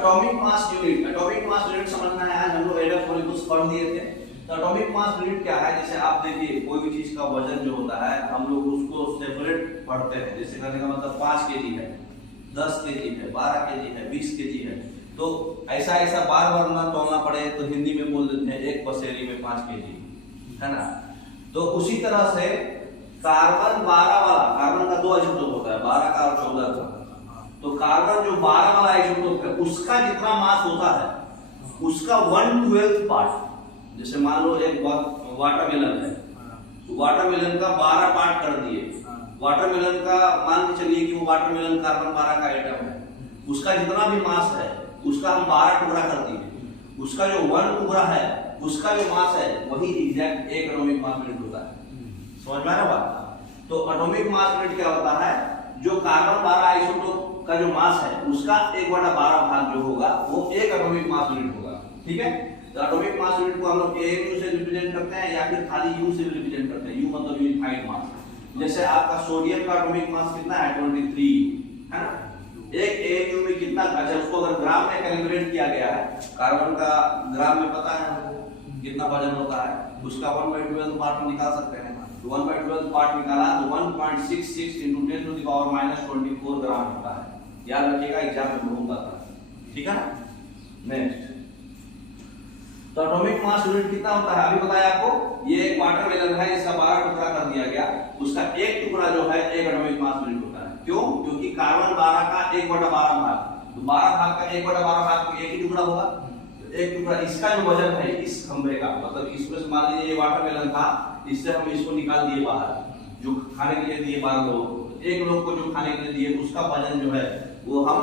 Atomic mass unit समझना है। आज हम लोग एडप मॉलिक्यूल्स पढ़ लिए थे। तो एटॉमिक मास यूनिट क्या है? जैसे आप देखिए कोई भी चीज का वजन जो होता है हम लोग उसको सेपरेट पढ़ते हैं। जैसे कहने का मतलब 5 केजी है, 10 केजी है, 12 केजी है, 20 केजी है। तो ऐसा बार बार ना तोलना पड़े तो हिंदी में बोल देते हैं एक पसेरी में 5 केजी, है ना। तो उसी तरह से कार्बन 12 वाला, कार्बन का 2 आइसोटोप होता है, 12 का और 14 का। तो कार्बन जो 12 वाला आइसोटोप है उसका जितना मास होता है उसका 1/12 पार्ट। जैसे मान लो एक वाटरमेलन है, तो वाटरमेलन का 12 पार्ट कर दिए। वाटरमेलन का मान के चलिए कि वो वाटरमेलन कार्बन 12 का एटम है, उसका जितना भी मास है उसका हम 12 टुकड़ा कर दिए। उसका जो 1 टुकड़ा है उसका जो मास है वही एग्जैक्ट 1 एटॉमिक मास यूनिट होता है। समझ में आ रहा बात? तो एटॉमिक मास यूनिट क्या होता है? जो कार्बन 12 आइसोटोप का जो मास है उसका 1/12 भाग जो होगा वो 1 एटॉमिक मास यूनिट होगा। ठीक है। तो एटॉमिक मास यूनिट को हम लोग AU से रिप्रेजेंट करते हैं या फिर खाली U से रिप्रेजेंट करते हैं। U मतलब यूनिफाइड मास। जैसे आपका सोडियम का एटॉमिक मास कितना है? 23, है ना। एक AU में कितना? अच्छा, उसको अगर ग्राम में कैलकुलेट किया गया है, कार्बन का ग्राम में पता है हमको कितना वजन होता है, उसका 1/12 पार्ट निकाल सकते हैं। 1/12 पार्ट निकाला तो 1.66 × 10⁻24 ग्राम होता है। याद रखिएगा, एग्जाम में बहुत आता है। ठीक है ना। नेक्स्ट, तो एटॉमिक मास यूनिट कितना होता है अभी बताया आपको। ये एक वाटरमेलन है, इसका 12 टुकड़ा कर दिया गया, उसका एक टुकड़ा जो है 1 एटॉमिक मास यूनिट होता है। क्यों? क्योंकि कार्बन 12 का 1/12 भाग, तो 12 भाग का 1/12 भाग को एक ही टुकड़ा होगा। तो एक टुकड़ा, इसका जो वजन है इस खंभे का, मतलब इसमें से मान लीजिए ये वाटरमेलन था, इससे हम इसको निकाल दिए बाहर, जो खाने के लिए दिए 12 लोग, एक लोग को जो खाने के लिए दिए उसका वजन जो है वो हम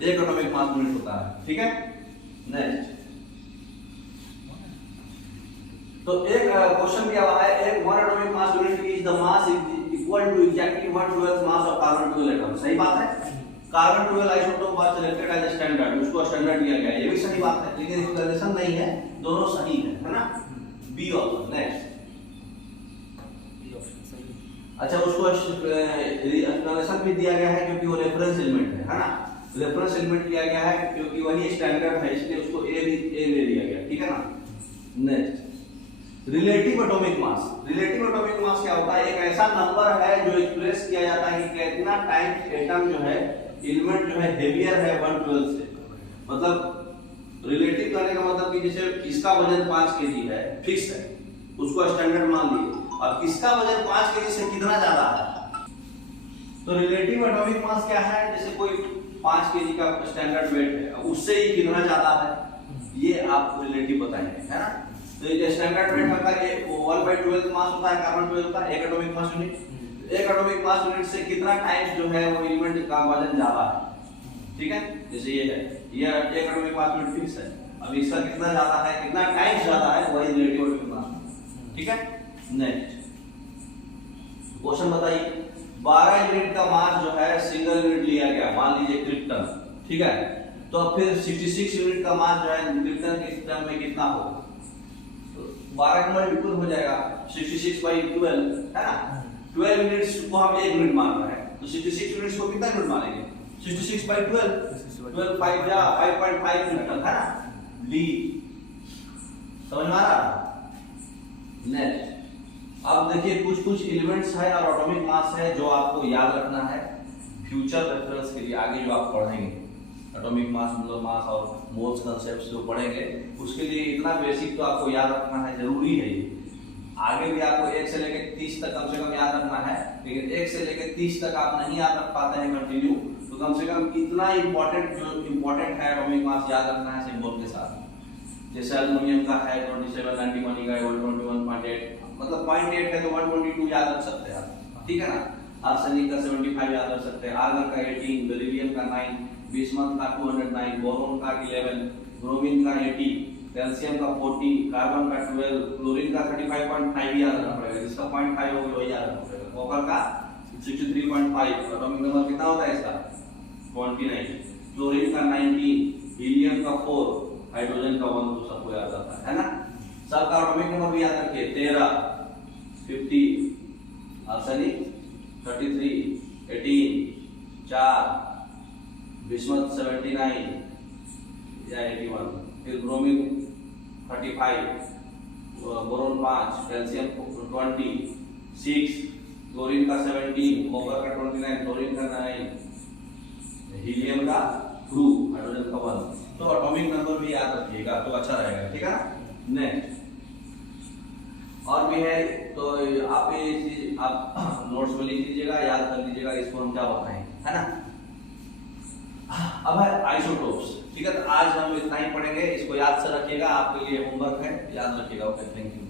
1 एटॉमिक मास यूनिट होता है। ठीक है। नेक्स्ट, तो एक क्वेश्चन दिया हुआ है, एक 1 atomic mass unit is the mass equal to exactly 1/12 mass of carbon 12 atom. सही बात है। Carbon 12 isotope was selected as standard, उसको स्टैंडर्ड दिया गया, ये भी सही बात है, लेकिन एक्सप्लेनेशन नहीं है, दोनों सही है ना। B option. नेक्स्ट, अच्छा, उसको एक्सप्लेनेशन भी दिया गया है क्योंकि वो रेफरेंस एलिमेंट है ना। रेफरेंस एलिमेंट दिया गया है क्योंकि वही स्टैंडर्ड है, इसलिए उसको ए ले लिया गया। ठीक है ना। Next, relative atomic mass. Relative atomic mass क्या होता है? एक ऐसा नंबर है जो एक्सप्रेस किया जाता है कि कितना टाइम एटम जो है, एलिमेंट जो है हेवियर है 1/12 से। मतलब रिलेटिव करने का मतलब कि जैसे इसका वजन 5 केजी है, फिक्स है, उसको स्टैंडर्ड मान लिए, और इसका वजन 5 केजी से कितना ज्यादा है। तो रिलेटिव एटॉमिक मास क्या है? जैसे कोई 5 केजी का स्टैंडर्ड वेट है, उससे ही कितना ज्यादा है, ये आप रिलेटिव बताएंगे, है ना। तो ये स्टैंडर्ड वेट होता है 1/12 मास होता है, कार्बन 12 होता है, 1 atomic mass unit. 1 atomic mass unit से कितना टाइम्स जो है वो एलिमेंट का वजन ज्यादा है। ठीक है। जैसे ये है, ये 1 एटॉमिक मास यूनिट फिक्स है, अब इसका कितना ज्यादा है, कितना टाइम्स ज्यादा है, वही रिलेटिव एटॉमिक मास। ठीक है। नेक्स्ट क्वेश्चन बताइए, 12 यूनिट का मास जो है सिंगल यूनिट लिया गया, मान लीजिए क्रिप्टन। ठीक है। तो फिर 66 यूनिट का मास जो है क्रिप्टन के सिस्टम में कितना होगा? 12 का मल्टीपल हो जाएगा 66/12, है ना। 12 यूनिट्स को हम 1 यूनिट मान रहे हैं, तो 66 यूनिट्स को कितना यूनिट मानेंगे? 66/12, 12 5 जा 5.5 यूनिट, है ना। डी समझ में आ रहा? नेक्स्ट, अब देखिए कुछ एलिमेंट्स है और एटॉमिक मास है जो आपको याद रखना है फ्यूचर रेफरेंस के लिए, आगे जो आप पढ़ेंगे एटॉमिक मास, मोलर मास और मोल्स कांसेप्ट्स जो पढ़ेंगे उसके लिए इतना बेसिक तो आपको याद रखना है, जरूरी है ये। आगे भी आपको 1 से लेकर 30 तक कम से कम याद रखना है, लेकिन 1 से लेकर 30 तक आप नहीं याद रख पाते हैं कंटिन्यू, तो कम से कम इतना इंपॉर्टेंट जो इंपॉर्टेंट है एटॉमिक मास याद रखना है सिंबल के साथ। जैसे एल्युमिनियम का है 27, 91 का 121.8, मतलब 0.8 है तो 122 याद रख सकते हैं आप। ठीक है ना। आर्सेनिक का 75 याद रख सकते हैं, आर्गन का 18, बेरिलियम का 9, बिस्मथ का 209, बोरोन का 11, ब्रोमीन का 80, कैल्शियम का 40, कार्बन का 12, क्लोरीन का 35.5 याद रखना पड़ेगा, जिसका 0.5 होगा वही याद रखना पड़ेगा। कॉपर का 63.5, एटॉमिक नंबर कितना होता है इसका? 29, क्लोरीन का 19, हीलियम का 4, हाइड्रोजन का 1, तो सबको याद रहता है ना। सबका एटॉमिक नंबर भी याद रखिए, 13, 50, आर्सेनिक 33, 18, 4, बिस्मथ 79, या 81, फिर ब्रोमीन 35, बोरोन 5, कैल्शियम 20, 6, क्लोरीन का 17, कॉपर का 29, क्लोरीन का 9, हीलियम का 2, हाइड्रोजन का 1। तो एटॉमिक नंबर भी याद रखिएगा तो अच्छा रहेगा, ठीक है ना। नेक्स्ट और भी है, तो आप ये चीज आप नोट्स में लिख लीजिएगा, याद कर लीजिएगा इसको हम क्या बताएं, है ना। अब है आइसोटोप्स, ठीक है। तो आज हम इतना ही पढ़ेंगे, इसको याद से रखिएगा, आपके लिए होमवर्क है, याद रखिएगा। Okay, thank you.